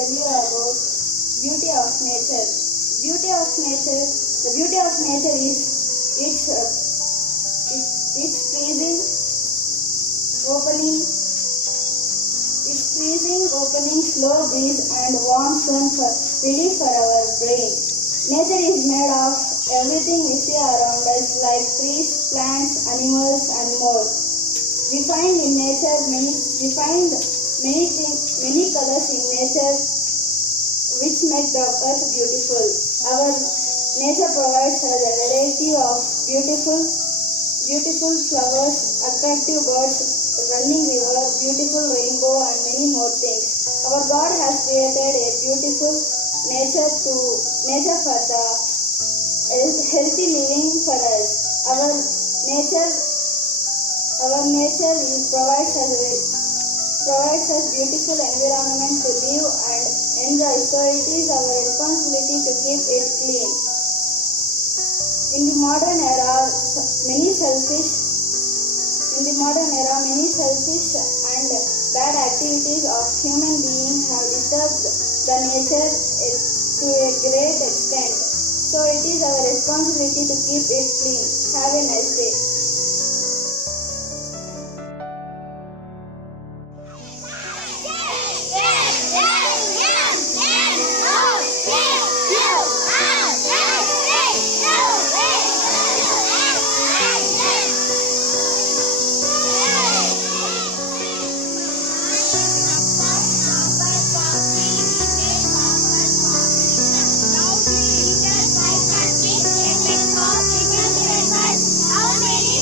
tell you about beauty of nature. Beauty of nature. The beauty of nature is its freezing, opening, slow breeze and warm sun for relief for our brain. Nature is made of everything we see around us, like trees, plants, animals, and more. We find many colors in nature, which make the earth beautiful. Our nature provides us a variety of beautiful flowers, attractive birds, running river, beautiful rainbow, and many more things. Our God has created a beautiful nature for the healthy living for us. Our nature provides us beautiful environment to live and enjoy. So it is our responsibility to keep it clean. In the modern era, many selfish and bad activities of human beings have disturbed the nature to a great extent. So it is our responsibility to keep it clean. Have a nice day. How many